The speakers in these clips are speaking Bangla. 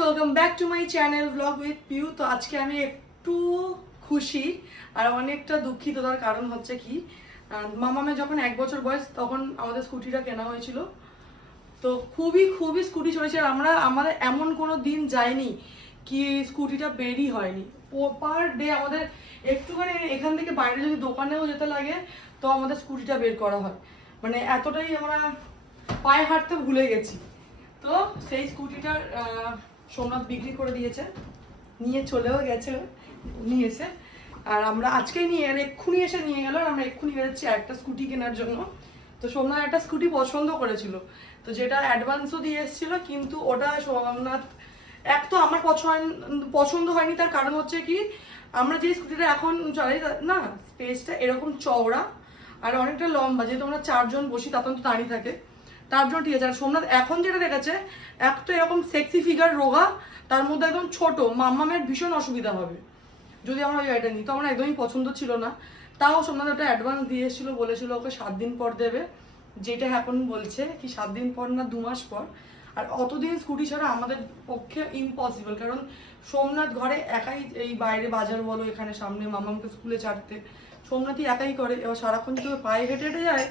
Welcome back to my channel blog with Piu. তো আজকে আমি একটু খুশি আর অনেকটা দুঃখিত। তার কারণ হচ্ছে কি, মামামের যখন 1 বছর বয়স তখন আমাদের স্কুটিটা কেনা হয়েছিল। তো খুবই খুবই স্কুটি চলেছে আর আমাদের এমন কোনো দিন যায়নি কি স্কুটিটা বেরই হয়নি। পার ডে আমাদের একটুখানি এখান থেকে বাইরে যদি দোকানেও যেতে লাগে তো আমাদের স্কুটিটা বের করা হয়। মানে এতটাই আমরা পায়ে হাঁটতে ভুলে গেছি। তো সেই স্কুটিটা সোমনাথ বিক্রি করে দিয়েছে, নিয়ে চলেও গেছে নিয়ে এসে। আর আমরা আজকেই এক্ষুনি এসে নিয়ে গেল। আর আমরা এক্ষুনি বেরোচ্ছি একটা স্কুটি কেনার জন্য। তো সোমনাথ একটা স্কুটি পছন্দ করেছিল, তো যেটা অ্যাডভান্সও দিয়ে এসেছিল, কিন্তু ওটা সোমনাথ এক তো আমার পছন্দ হয়নি। তার কারণ হচ্ছে কি, আমরা যে স্কুটিটা এখন চালাই না, স্পেসটা এরকম চওড়া আর অনেকটা লম্বা, যেহেতু আমরা 4 জন বসি তখন তো দাঁড়িয়ে থাকে, তার জন্য ঠিক আছে। আর সোমনাথ এখন যেটা দেখেছে, এক তো এরকম সেক্সি ফিগার, রোগা, তার মধ্যে একদম ছোট, মাম্মামের ভীষণ অসুবিধা হবে যদি আমরা ওই গাড়িটা নিই। তো আমার একদমই পছন্দ ছিল না। তাও সোমনাথ ওটা অ্যাডভান্স দিয়ে এসেছিলো, বলেছিল ওকে 7 দিন পর দেবে, যেটা এখন বলছে কি 7 দিন পর না 2 মাস পর। আর অতদিন স্কুটি ছাড়া আমাদের পক্ষে ইম্পসিবল, কারণ সোমনাথ ঘরে একাই, এই বাইরে বাজার বলো, এখানে সামনে মামামকে স্কুলে ছাড়তে সোমনাথই একাই করে। এবার সারাক্ষণ যদি পায়ে হেঁটে হেঁটে যায়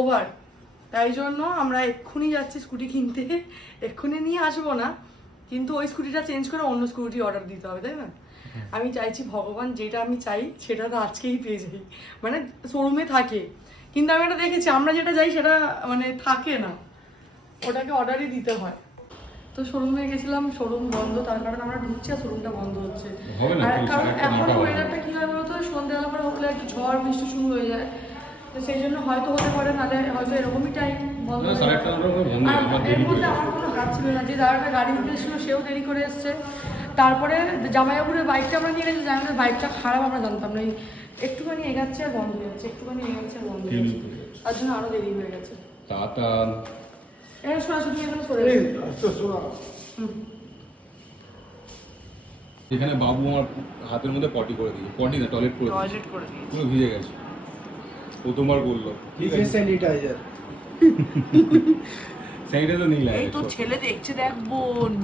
ওভার, তাই জন্য আমরা এক্ষুনি যাচ্ছি স্কুটি কিনতে। এক্ষুনি নিয়ে আসবো না, কিন্তু ওই স্কুটিটা চেঞ্জ করে অন্য স্কুটি অর্ডার দিতে হবে, তাই না? আমি চাইছি ভগবান যেটা আমি চাই সেটা তো আজকেই পেয়ে যাই, মানে শোরুমে থাকে। কিন্তু আমি এটা দেখেছি, আমরা যেটা চাই সেটা মানে থাকে না, ওটাকে অর্ডারই দিতে হয়। তো শোরুমে গেছিলাম, শোরুম বন্ধ, তার কারণে আমরা ঢুকছি আর শোরুমটা বন্ধ হচ্ছে। আর কারণ এখন ওয়েদারটা কি হয় বলতো, সন্ধ্যাবেলা করে হলে একটু ঝড় বৃষ্টি শুরু হয়ে যায়, তো সেই জন্য হয়তো হতে পারে, নাহলে হয়তো এরকমই টাইম বন্ধ হয়ে যায়। এর মধ্যে আমার কোনো হাত ছিল না, যে দাদাটা গাড়ি নিতে এসেছিলো সেও দেরি করে এসছে। তারপরে জামাইবাবুরের বাইকটা আমরা নিয়ে গেছি, জামাইবাবুরের বাইকটা খারাপ আমরা জানতাম না, একটুখানি এগাচ্ছে আর বন্ধ হয়ে যাচ্ছে, একটুখানি এগাচ্ছে আর বন্ধ হয়ে যাচ্ছে, তার জন্য আরো দেরি হয়ে গেছে। এখানে সরাসরি এখানে সরে এখানে বাবু আমার হাতের মধ্যে পটি করে দিয়েছে, পটি না টয়লেট করে দিয়েছে, পুরো ভিজে গেছে। প্রথমবার বললো ঠিক আছে স্যানিটাইজার স্যানিটাইজার নেই লাগে। এই তো ছেলে দেখছে, দেখ বোন।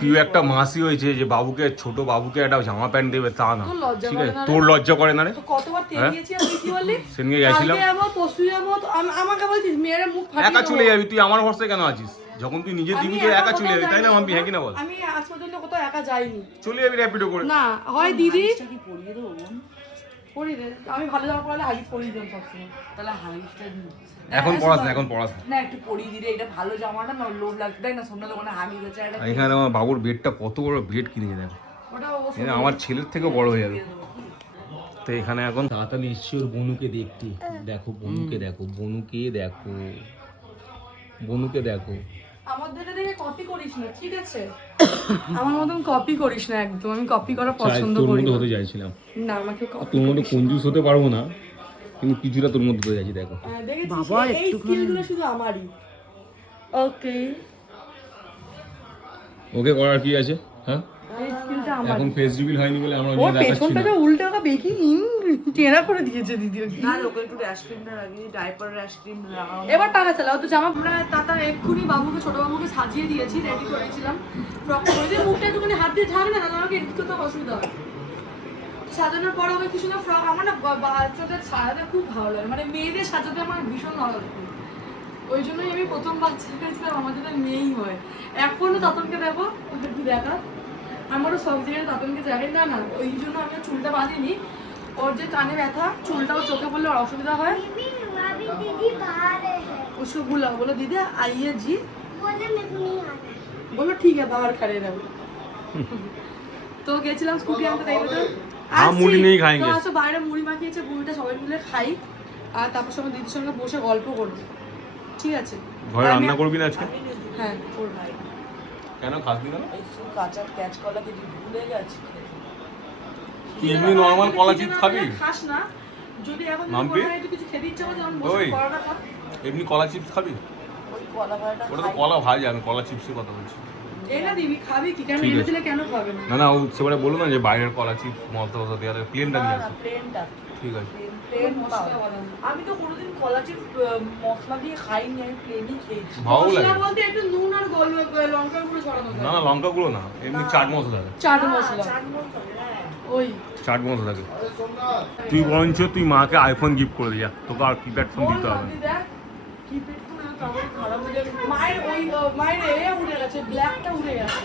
প্রিয় একটা মাসি হয়েছে যে বাবুকে, ছোট বাবুকে একটা জামা প্যান্ট দেবে তা না, ঠিক আছে? তোর লজ্জা করে না রে? কতবার তেলিয়েছি আমি, কি বললি? সেদিনকে গেছিলাম, আমাকে বলছিস মেয়েরা মুখ ফাটিয়ে একা চলে যাবি তুই, আমার ভরসায় কেন আছিস? যখন তুই নিজে দিবি তো একা চলে যাবি, তাই না মাম্পি? হ্যাঁ কি না বল? আমি আজ পর্যন্ত কোথাও একা যাইনি, চলে যাবি র্যাপিডো করে। না হয় দিদি কি পরিয়ে দেবো, বোন পরিয়ে দে। আমি ভালো জামা পরলে হাগিস পরিয়ে দেব সবসময়, তাহলে হাগিসটা দিই। এখন পড়াস না, এখন পড়াস না, একটু পরিয়ে দিলে এটা ভালো জামাটা না, লোভ লাগবে, তাই না? সোমনাথ ওখানে হাগিস আছে একটা, এখানে আমার বাবুর বেডটা কত বড় বেড কিনেছে দেখো, ওটা এটা আমার ছেলের থেকে বড় হয়ে যাবে। তো এখানে এখন তাড়াতাড়ি এসছি ওর বনুকে দেখতে। দেখো বনুকে দেখো, বনুকে দেখো, বনুকে দেখো। আমাদের দেখে কপি করিস না, ঠিক আছে? আমার মতন কপি করিস না একদম, আমি কপি করা পছন্দ করি না। তোর মতো হতে চাইছিলাম না, আমাকে তোর মতো কঞ্জুস হতে পারবো না, কিন্তু কিছুটা তোর মধ্যে হয়ে যাচ্ছি। দেখো বাবা, এই স্কিলগুলো শুধু আমারই। ওকে ওকে করার কি আছে? হ্যাঁ, এই স্কিলটা আমার। এখন ফেস রিভিল হয়নি বলে আমরা ওর ওই দেখাচ্ছি না। পেছনটাকে উল্টাটা দেখি টেরা করে দিয়েছে দিদি। না, ওকে একটু র্যাশ ক্রিমটা লাগিয়ে, ডাইপার র্যাশ ক্রিম লাগাও। এবার টাকা চালাও তো জামা। আমরা তাতা এক্ষুনি বাবুকে, ছোট বাবুকে সাজিয়ে দিয়েছি, রেডি করেছিলাম। ফ্রক করে দিয়ে মুখটা একটুখানি হাত দিয়ে ঢাক না, তাহলে আমাকে এডিট করতে অসুবিধা হয়। সাজানোর পর ওকে কিছু না, ফ্রক আমার না বাচ্চাদের সাজাতে খুব ভালো লাগে, মানে মেয়েদের সাজাতে আমার ভীষণ ভালো লাগে। ওই জন্যই আমি প্রথম বাচ্চা হয়েছিলাম, আমার যাতে মেয়েই হয়। এখনো তাতনকে দেখো, ওকে একটু দেখা, আমারও সব জায়গায় তাতনকে দেখাই না, না ওই জন্য আমি চুলটা বাঁধিনি। ওর যে কানে ব্যথা, চুলটাও চোখে পড়লে ওর অসুবিধা হয়। उसको बुलाओ, बोलो दीदी आइए जी, बोलो ठीक है बाहर खड़े रहो। তো গেছিলাম স্কুটি আনতে, দেখলে তো মুড়ি নেই খাইঙ্গে, তো আসো বাইরে মুড়ি মাখিয়েছে, মুড়িটা সবাই মিলে খাই, আর তারপর সঙ্গে দিদির সঙ্গে বসে গল্প করবো, ঠিক আছে? ঘরে রান্না করবি না আজকে? হ্যাঁ করবো। কেন খাস নি? এই কাঁচা ক্যাচ কলা কি ভুলে গেছি। তুই এমনি নরমাল কলা চিপস খাবি? খাস না, যদি এখন মাম্পি? মনে হয় একটু কিছু খেতে ইচ্ছা করে, যেমন বসে পরোটা খা। এমনি কলা চিপস খাবি? ওই কলা ভাড়াটা ওটা তো কলা ভাজা, আমি কলা চিপসের কথা বলছি। এনে দিবি, খাবি কি? কেন ঠিক এনে আছে। দিলে কেন খাবে না? না না, ও সেবারে বলো না যে বাইরের কলাচি মশলা টসলা দেওয়া প্লেনটা নিয়ে আসো। প্লেনটা ঠিক আছে। প্লেন মশলা বানানো। আমি তো কোনোদিন কলা চিপস মশলা দিয়ে খাইনি, আমি প্লেনই খেয়েছি। ভালো মশলা লাগে। বলতে একটু নুন আর লঙ্কার গুঁড়ো ছড়ানো না থাকে। না, লঙ্কা গুলো না, এমনি চাট মশলা থাকে। চাট মশলা, চাট মশলা, হ্যাঁ। ওই চাট মশলা থাকে। তুই বরঞ্চ তুই মাকে আইফোন গিফট করে দিয়া, তোকে আর কিপ্যাড ফোন বল দিতে না, হবে। তুই দেখ কিপ্যাড ফোন আর তারপরে খারাপ হয়ে যাবে। মায়ের ওই মায়ের এ উড়ে গেছে, ব্ল্যাকটা উড়ে গেছে।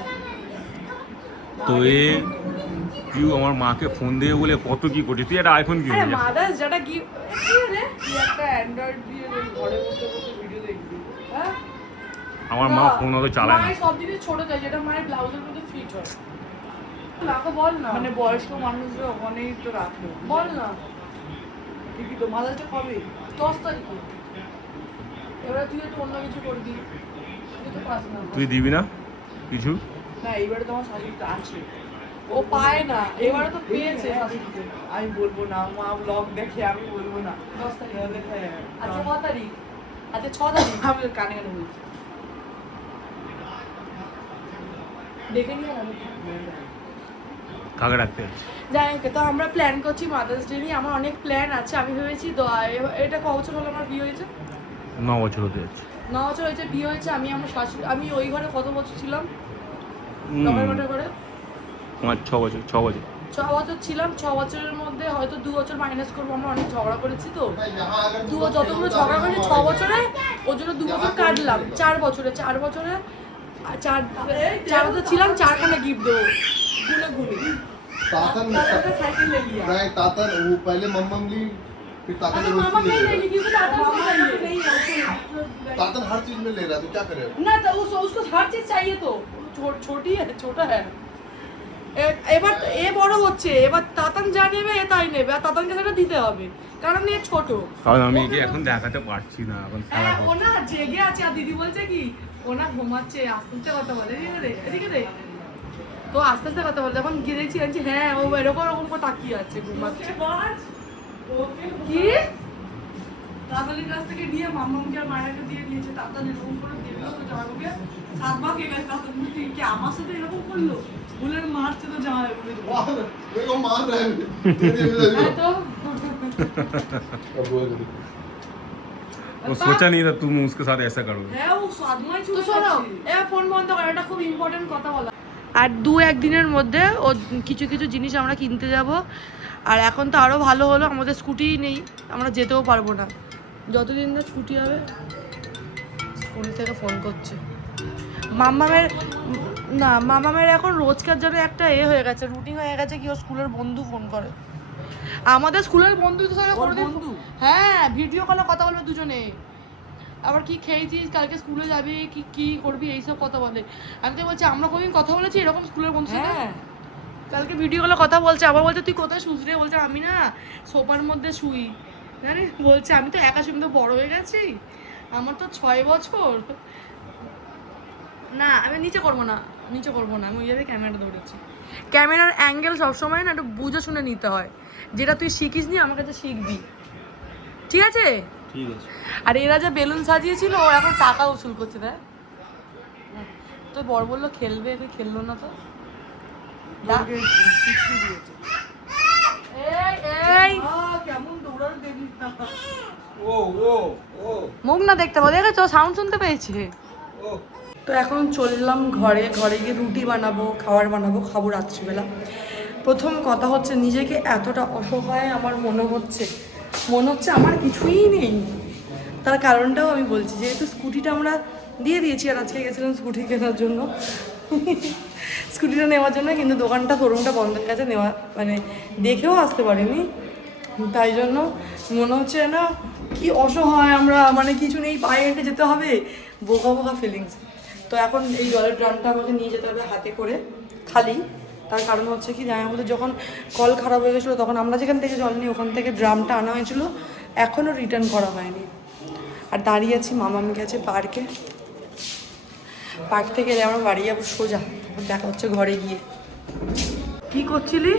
তো তুই আমার মাকে ফোন দিয়ে বলে কত কি করছিস, তুই একটা আইফোন কিনে আরে যা। মাদার্স যেটা কি রে? তুই একটা অ্যান্ড্রয়েড দিয়ে ওই ঘরে বসে বসে ভিডিও দেখবি। হ্যাঁ? আমার মা না, ফোন অত চালায় না। মায়ের সব জিনিস ছোট চাই, যেটা মায়ের ব্লাউজের মধ্যে ফিট হয়। মাকে বল না, মানে বয়স্ক মানুষরা ওখানেই তো রাখলো। বল না। ঠিকই তো, মাদারটা কবে? 10 তারিখে। এবারে তুই একটু অন্য কিছু করবি, তুই তো পাস না। তুই দিবি না কিছু? না, এইবারে তোমার শাশুড়ি তো আছে। ও পায় না, এবারে তো পেয়েছে শাশুড়িকে। আমি বলবো না, মা ব্লগ দেখে আমি বলবো না। 10 তারিখ। হ্যাঁ, আচ্ছা 6 তারিখ, আচ্ছা 6 তারিখ আমি ওর কানে কানে বলছি। দেখে নিয়ে না। কাকে রাখতে যাচ্ছিস? যাই হোক, তো আমরা প্ল্যান করছি মাদার্স ডে নিয়ে। আমার অনেক প্ল্যান আছে। আমি ভেবেছি এটা ক বছর হলো আমার বিয়ে হয়েছে? 9 বছর হতে যাচ্ছে। 9 বছর হয়েছে বিয়ে হয়েছে। আমি আমার শাশুড়ি, আমি ওই ঘরে কত বছর ছিলাম? নভেম্বর করে 6 বছর 6 বছর। 6 বছর ছিলাম। 6 বছরের মধ্যে হয়তো 2 বছর মাইনাস করবো, আমরা অনেক ঝগড়া করেছি। তো যতগুলো ঝগড়া করেছি 6 বছরে, ওর জন্য 2 বছর কাটলাম। 4 বছরে 4 বছর ছিলাম। 4খানা গিফট দেবো গুনে গুনে। तातन তারপরে সাইকেল ले लिया। नहीं तातन वो पहले मम्मम ली फिर तातन अरे ने मामा उसकी नहीं ले लेगी, लिया। क्योंकि दादा को नहीं है। तातन हर चीज में ले रहा है तो क्या करे ना तो उसको हर चीज चाहिए। तो छोटी है, छोटा है। এবার এ বড় হচ্ছে, এবার তাতান যা নেবে এ তাই নেবে, আর তাতানকে সেটা দিতে হবে, কারণ এ ছোট। কারণ আমি একে এখন দেখাতে পারছি না, এখন খেলা হ্যাঁ, ও করছি। না জেগে আছে। আর দিদি বলছে কি ও না ঘুমাচ্ছে, আস্তে আস্তে কথা বলে। এদিকে দে। তো আস্তে আস্তে কথা বলে। যখন গিয়ে দেখছি আনছি, হ্যাঁ ও এরকম এরকম করে তাকিয়ে আছে, ঘুমাচ্ছে। কি তাতানের কাছ থেকে নিয়ে মাম্মামকে আর মায়েরকে দিয়ে দিয়েছে। তাতান এরকম করে দেখলো তো জামাইকে 7 ভাগ হয়ে গেছে। তাতান বলছে কি আমার সাথে এরকম করলো, বলে মারছে তো জামাই বলে। मेरे को मार रहा है হ্যাঁ তো वो सोचा नहीं था तुम उसके साथ ऐसा करोगे। হ্যাঁ ও সাদমাই চলে গেছে। এ ফোন বন্ধ কর, এটা খুব ইম্পর্টেন্ট কথা বলা। আর 2-1 দিনের মধ্যে ও কিছু কিছু জিনিস আমরা কিনতে যাব। আর এখন তো আরো ভালো হলো, আমাদের স্কুটি নেই, আমরা যেতেও পারবো না। যতদিন না স্কুটি হবে। ফোন থেকে ফোন করছে মামামের এখন রোজকার জন্য একটা হয়ে গেছে, রুটিন হয়ে গেছে কি ও স্কুলের বন্ধু ফোন করে। আমাদের স্কুলের বন্ধুদের সঙ্গে কোনোদিন বন্ধু? হ্যাঁ ভিডিও কলে কথা বলবে দুজনে। আবার কি খেয়েছিস, কালকে স্কুলে যাবি, কি কি করবি, এইসব কথা বলে। আমি তো বলছি আমরা কোনোদিন কথা বলেছি এরকম স্কুলের বন্ধুর সাথে? হ্যাঁ। কালকে ভিডিও কলে কথা বলছে, আবার বলছে তুই কোথায় শুস রে? বলছে আমি না সোফার মধ্যে শুই। জানিস বলছে আমি তো একা শুনতে বড় হয়ে গেছি, আমার তো 6 বছর। না আমি নিচে করবো না, আমি ওইভাবে ক্যামেরাটা ধরেছি। ক্যামেরার অ্যাঙ্গেল সবসময় না একটু বুঝে শুনে নিতে হয়। যেটা তুই শিখিস নি আমার কাছে শিখবি, ঠিক আছে? ঠিক আছে। আর এরা যে বেলুন সাজিয়েছিল ও এখন টাকা উসুল করছে। দেখ তোর বর বললো খেলবে, তুই খেললো না তো। এই কেমন দৌড়ানো দেখিস না। ও ও ও মুখ না দেখতে পাবো, দেখেছো সাউন্ড শুনতে পেয়েছে। তো এখন চললাম ঘরে গিয়ে রুটি বানাবো, খাবো রাত্রিবেলা। প্রথম কথা হচ্ছে নিজেকে এতটা অসহায় আমার মনে হচ্ছে আমার কিছুই নেই। তার কারণটাও আমি বলছি, যেহেতু স্কুটিটা আমরা দিয়ে দিয়েছি, আর আজকে গেছিলাম স্কুটি কেনার জন্য স্কুটিটা নেওয়ার জন্য, কিন্তু দোকানটা শোরুমটা বন্ধ হয়ে গেছে, নেওয়া মানে দেখেও আসতে পারিনি। তাই জন্য মনে হচ্ছে না কি অসহায় আমরা, মানে কিছু নেই, পায়ে হেঁটে যেতে হবে, বোকা ফিলিংস। তো এখন এই জলের ড্রামটা আমাকে নিয়ে যেতে হবে হাতে করে খালি। তার কারণ হচ্ছে কি, জামাই আমাদের যখন কল খারাপ হয়ে গেছিলো তখন আমরা যেখান থেকে জল নিই ওখান থেকে ড্রামটা আনা হয়েছিল, এখনও রিটার্ন করা হয়নি। আর দাঁড়িয়ে আছি, মামামি গেছে পার্কে, পার্ক থেকে এলে আমরা বাড়ি যাবো সোজা। দেখা হচ্ছে ঘরে গিয়ে। কি করছিলি?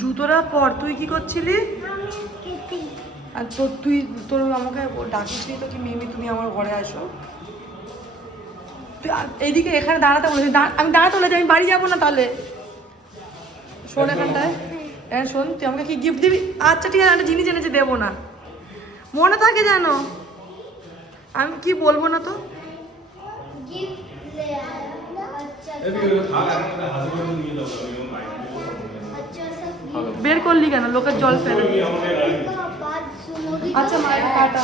জুতোটা পর, তুই কি করছিলি? আর তোর আমাকে ডাকিসনি তো কি মিমি তুমি আমার ঘরে আসো? এইদিকে এখানে দাঁড়াতে বলেছি, আমি দাঁড়াতে বলেছি, আমি বাড়ি যাবো না তাহলে। শোন এখানটায়, হ্যাঁ শোন, তুই আমাকে কি গিফট দিবি? আচ্ছা ঠিক আছে, একটা জিনিস এনেছি, দেবো না, মনে থাকে জানো, আমি কি বলবো না তো। বের করলি কেন? লোকের জল ফেলে। আচ্ছা মায়ের টাটা।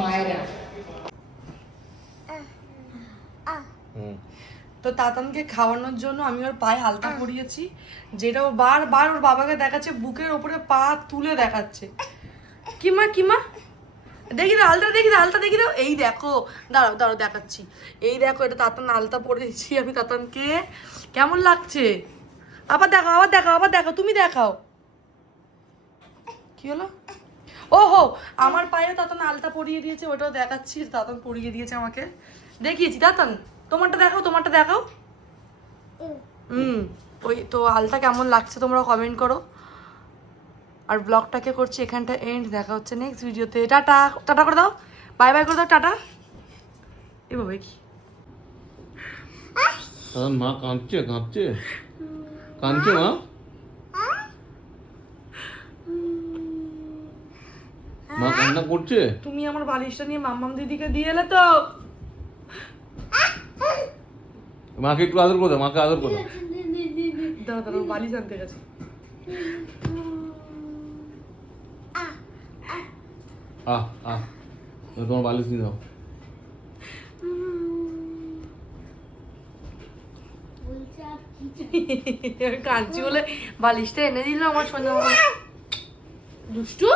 মায়েরা তো তাতানকে খাওয়ানোর জন্য আমি ওর পায়ে আলতা পরিয়েছি, যেটা ও বারবার ওর বাবাকে দেখাচ্ছে, বুকের ওপরে পা তুলে দেখাচ্ছে। কিমা কিমা দেখি দাও আলতা, দেখি দাও আলতা, দেখি দাও। এই দেখো, দাঁড়াও দাঁড়াও দেখাচ্ছি, এই দেখো, এটা তাতান আলতা পরেছি আমি তাতানকে। কেমন লাগছে? আবার দেখো, আবার দেখো, আবার দেখো, তুমি দেখাও। কি হলো? ওহো, আমার পায়েও তাতান আলতা পরিয়ে দিয়েছে, ওটাও দেখাচ্ছি, তাতান পরিয়ে দিয়েছে আমাকে, দেখিয়েছি। তাতান তোমারটা দেখাও, তোমারটা দেখাও। ওই তো আলতা কেমন লাগছে তোমরা কমেন্ট করো। আর ব্লগটাকে করছি এখানটা এন্ড, দেখা হচ্ছে নেক্সট ভিডিওতে। টাটা, টাটা করে দাও, বাই বাই করে দাও, টাটা। এভাবে কি মা কাঁদছে কাঁদছে কাঁদছে মা? মা কান্না করছে? তুমি আমার বালিশটা নিয়ে মাম্মাম দিদিকে দিয়ে এলে তো। মাকে একটু আদর করে দাও, মাকে আদর করে দাও। দাও দাও, বালিশ আনতে গেছে। তোমার বালিশ নিয়ে দাও। কাঁদছি বলে বালিশটা এনে দিল আমার সঙ্গে। দুষ্টু।